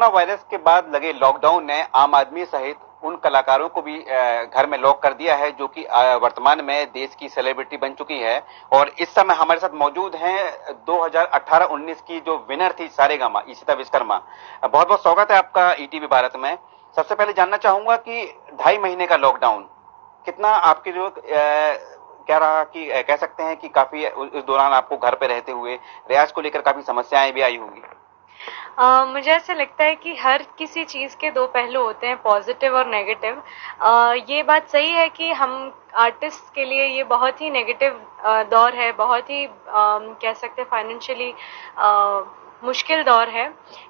Corona virus के बाद लगे लॉकडाउन ने आम आदमी सहित उन कलाकारों को भी घर में लॉक कर दिया है जो कि वर्तमान में देश की सेलिब्रिटी बन चुकी है। और इस समय हमारे साथ मौजूद हैं 2018-19 की जो विनर थी सारेगामा, ईशिता विश्वकर्मा। बहुत बहुत स्वागत है आपका ईटीवी भारत में। सबसे पहले जानना चाहूंगा कि 2.5 महीने का लॉकडाउन कितना आपके जो क्या रहा कि कह सकते हैं कि काफी उस दौरान आपको घर पे रहते हुए रियाज को लेकर काफी समस्याएं भी आई होंगी। मुझे ऐसा लगता है कि हर किसी चीज़ के दो पहलू होते हैं, पॉजिटिव और नेगेटिव। ये बात सही है कि हम आर्टिस्ट के लिए ये बहुत ही नेगेटिव दौर है, बहुत ही कह सकते हैं फाइनेंशियली मुश्किल दौर है,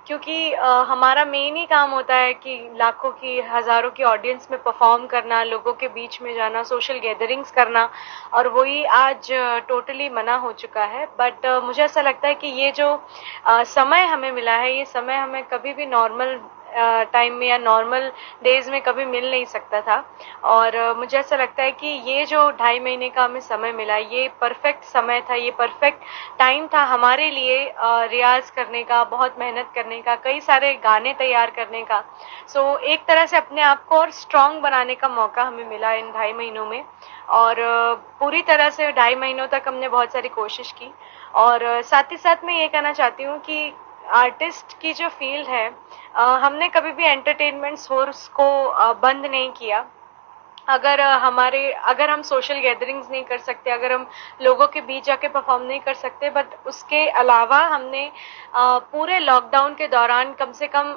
क्योंकि हमारा मेन ही काम होता है कि लाखों की हज़ारों की ऑडियंस में परफॉर्म करना, लोगों के बीच में जाना, सोशल गैदरिंग्स करना, और वही आज टोटली मना हो चुका है। बट मुझे ऐसा लगता है कि ये जो समय हमें मिला है, ये समय हमें कभी भी नॉर्मल टाइम में या नॉर्मल डेज में कभी मिल नहीं सकता था। और मुझे ऐसा लगता है कि ये जो 2.5 महीने का हमें समय मिला, ये परफेक्ट समय था, ये परफेक्ट टाइम था हमारे लिए रियाज करने का, बहुत मेहनत करने का, कई सारे गाने तैयार करने का। सो एक तरह से अपने आप को और स्ट्रांग बनाने का मौका हमें मिला इन 2.5 महीनों में। और पूरी तरह से 2.5 महीनों तक हमने बहुत सारी कोशिश की। और साथ ही साथ मैं ये कहना चाहती हूँ कि आर्टिस्ट की जो फील्ड है, हमने कभी भी एंटरटेनमेंट सोर्स को बंद नहीं किया। अगर हम सोशल गैदरिंग्स नहीं कर सकते, अगर हम लोगों के बीच जाके परफॉर्म नहीं कर सकते, बट उसके अलावा हमने पूरे लॉकडाउन के दौरान कम से कम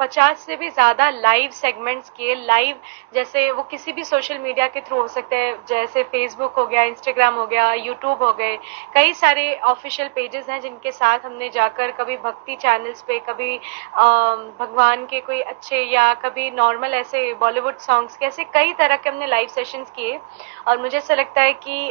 50 से भी ज़्यादा लाइव सेगमेंट्स किए। लाइव जैसे वो किसी भी सोशल मीडिया के थ्रू हो सकते हैं, जैसे फेसबुक हो गया, इंस्टाग्राम हो गया, यूट्यूब हो गए। कई सारे ऑफिशियल पेजेस हैं जिनके साथ हमने जाकर कभी भक्ति चैनल्स पे, कभी भगवान के कोई अच्छे, या कभी नॉर्मल ऐसे बॉलीवुड सॉन्ग्स के, ऐसे कई तरह के हमने लाइव सेशंस किए। और मुझे ऐसा लगता है कि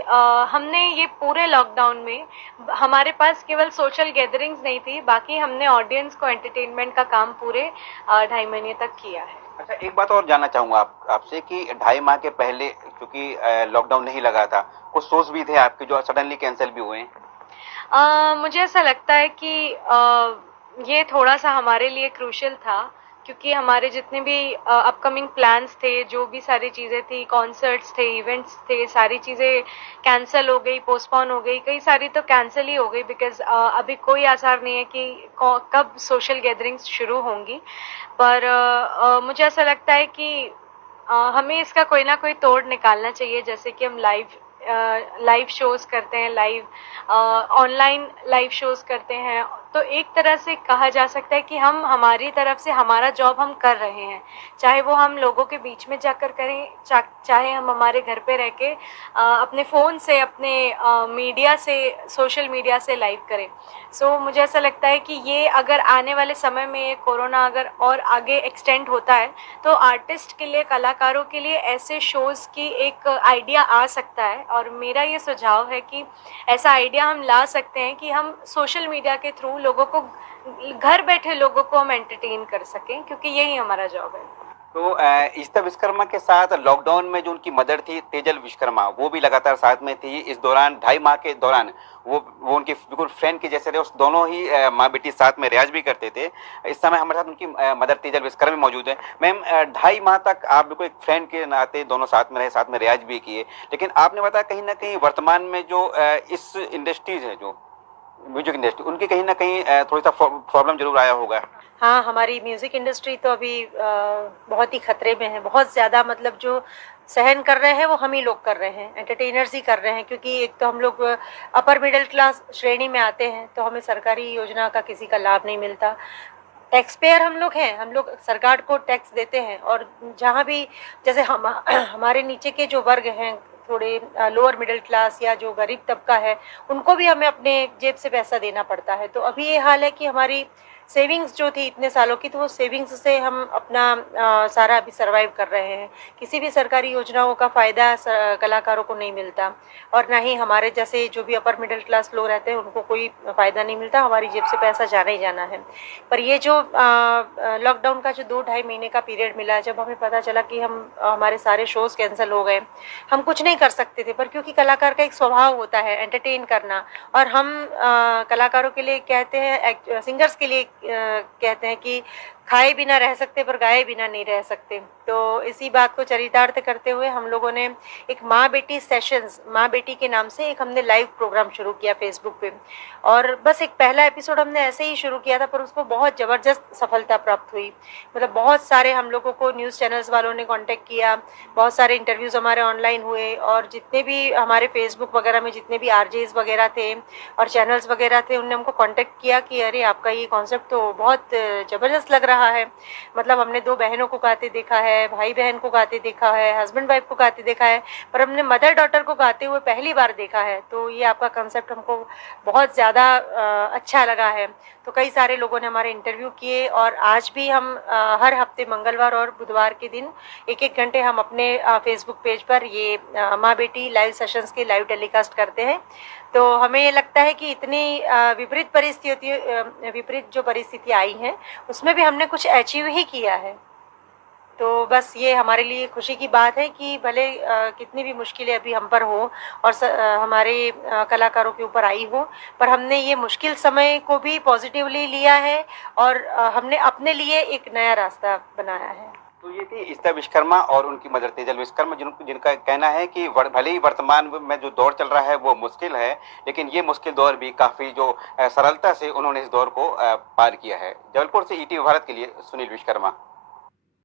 हमने ये पूरे लॉकडाउन में, हमारे पास केवल सोशल गैदरिंग्स नहीं थी, बाकी हमने ऑडियंस को एंटरटेनमेंट का काम पूरे 2.5 महीने तक किया है। अच्छा, एक बात और जानना चाहूंगा आपसे कि 2.5 माह के पहले क्योंकि लॉकडाउन नहीं लगा था, कुछ शोज भी थे आपके जो सडनली कैंसिल भी हुए हैं। मुझे ऐसा लगता है कि ये थोड़ा सा हमारे लिए क्रूशियल था, क्योंकि हमारे जितने भी अपकमिंग प्लान्स थे, जो भी सारी चीज़ें थी, कॉन्सर्ट्स थे, इवेंट्स थे, सारी चीज़ें कैंसिल हो गई, पोस्टपोन हो गई, कई सारी तो कैंसिल ही हो गई, बिकॉज अभी कोई आसार नहीं है कि कब सोशल गैदरिंग्स शुरू होंगी। पर मुझे ऐसा लगता है कि हमें इसका कोई ना कोई तोड़ निकालना चाहिए, जैसे कि हम लाइव शोज करते हैं, लाइव ऑनलाइन लाइव शोज करते हैं। तो एक तरह से कहा जा सकता है कि हम हमारी तरफ से हमारा जॉब हम कर रहे हैं, चाहे वो हम लोगों के बीच में जाकर करें, चाहे हम हमारे घर पे रह के अपने फ़ोन से, अपने मीडिया से, सोशल मीडिया से लाइव करें। सो मुझे ऐसा लगता है कि ये अगर आने वाले समय में ये कोरोना अगर और आगे एक्सटेंड होता है, तो आर्टिस्ट के लिए, कलाकारों के लिए ऐसे शोज़ की एक आइडिया आ सकता है। और मेरा ये सुझाव है कि ऐसा आइडिया हम ला सकते हैं कि हम सोशल मीडिया के थ्रू लोगों को, घर बैठे लोगों को हम एंटरटेन कर सकें, क्योंकि यही हमारा जॉब है। तो ईशिता विश्वकर्मा के साथ लॉकडाउन में जो उनकी मदर थी तेजल विश्वकर्मा, वो भी लगातार साथ में थी इस दौरान 2.5 माह के दौरान। वो उनकी बिल्कुल फ्रेंड के जैसे रहे, उस दोनों ही माँ बेटी साथ में रियाज भी करते थे। इस समय हमारे साथ उनकी मदर तेजल विश्वकर्मा भी मौजूद है। मैम, 2.5 माह तक आप बिल्कुल एक फ्रेंड के नाते दोनों साथ में रहे, साथ में रियाज भी किए, लेकिन आपने बताया कहीं ना कहीं वर्तमान में जो इस इंडस्ट्रीज है, जो म्यूजिक इंडस्ट्री, उनकी कहीं ना कहीं थोड़ी सा प्रॉब्लम जरूर आया होगा। हाँ, हमारी म्यूज़िक इंडस्ट्री तो अभी बहुत ही खतरे में है, बहुत ज़्यादा। मतलब जो सहन कर रहे हैं वो हम ही लोग कर रहे हैं, एंटरटेनर्स ही कर रहे हैं, क्योंकि एक तो हम लोग अपर मिडिल क्लास श्रेणी में आते हैं, तो हमें सरकारी योजना का किसी का लाभ नहीं मिलता। टैक्स पेयर हम लोग हैं, हम लोग सरकार को टैक्स देते हैं, और जहाँ भी जैसे हम हमारे नीचे के जो वर्ग हैं, थोड़े लोअर मिडिल क्लास या जो गरीब तबका है, उनको भी हमें अपने जेब से पैसा देना पड़ता है। तो अभी ये हाल है कि हमारी सेविंग्स जो थी इतने सालों की, तो वो सेविंग्स से हम अपना सारा अभी सर्वाइव कर रहे हैं। किसी भी सरकारी योजनाओं का फ़ायदा कलाकारों को नहीं मिलता, और ना ही हमारे जैसे जो भी अपर मिडिल क्लास लोग रहते हैं उनको कोई फ़ायदा नहीं मिलता, हमारी जेब से पैसा जाना ही जाना है। पर ये जो लॉकडाउन का जो 2-2.5 महीने का पीरियड मिला, जब हमें पता चला कि हमारे सारे शोज़ कैंसिल हो गए, हम कुछ नहीं कर सकते थे। पर क्योंकि कलाकार का एक स्वभाव होता है एंटरटेन करना, और हम कलाकारों के लिए कहते हैं, सिंगर्स के लिए कहते हैं कि खाए बिना रह सकते पर गाए बिना नहीं रह सकते। तो इसी बात को चरितार्थ करते हुए हम लोगों ने एक माँ बेटी सेशंस, माँ बेटी के नाम से एक हमने लाइव प्रोग्राम शुरू किया फेसबुक पे। और बस एक पहला एपिसोड हमने ऐसे ही शुरू किया था, पर उसको बहुत ज़बरदस्त सफलता प्राप्त हुई। मतलब बहुत सारे हम लोगों को न्यूज़ चैनल्स वालों ने कांटेक्ट किया, बहुत सारे इंटरव्यूज़ हमारे ऑनलाइन हुए, और जितने भी हमारे फेसबुक वगैरह में जितने भी आरजेस वगैरह थे और चैनल्स वगैरह थे, उनने हमको कांटेक्ट किया कि अरे आपका ये कॉन्सेप्ट तो बहुत ज़बरदस्त लग रहा है। मतलब हमने 2 बहनों को गाते देखा है, भाई बहन को गाते देखा है, हस्बैंड वाइफ को गाते देखा है, पर हमने मदर डॉटर को गाते हुए पहली बार देखा है। तो ये आपका कॉन्सेप्ट हमको बहुत ज़्यादा अच्छा लगा है। तो कई सारे लोगों ने हमारे इंटरव्यू किए, और आज भी हम हर हफ्ते मंगलवार और बुधवार के दिन 1-1 घंटे हम अपने फेसबुक पेज पर ये माँ बेटी लाइव सेशंस के लाइव टेलीकास्ट करते हैं। तो हमें ये लगता है कि इतनी विपरीत जो परिस्थिति आई हैं, उसमें भी हमने कुछ अचीव ही किया है। तो बस ये हमारे लिए खुशी की बात है कि भले कितनी भी मुश्किलें अभी हम पर हो और हमारे कलाकारों के ऊपर आई हो, पर हमने ये मुश्किल समय को भी पॉजिटिवली लिया है, और हमने अपने लिए एक नया रास्ता बनाया है। तो ये थी इस्ता विश्वकर्मा और उनकी मदर तेजल विश्वकर्मा, जिनका कहना है कि भले ही वर्तमान में जो दौर चल रहा है वो मुश्किल है, लेकिन ये मुश्किल दौर भी काफी जो सरलता से उन्होंने इस दौर को पार किया है। जबलपुर से ईटीवी भारत के लिए सुनील विश्वकर्मा।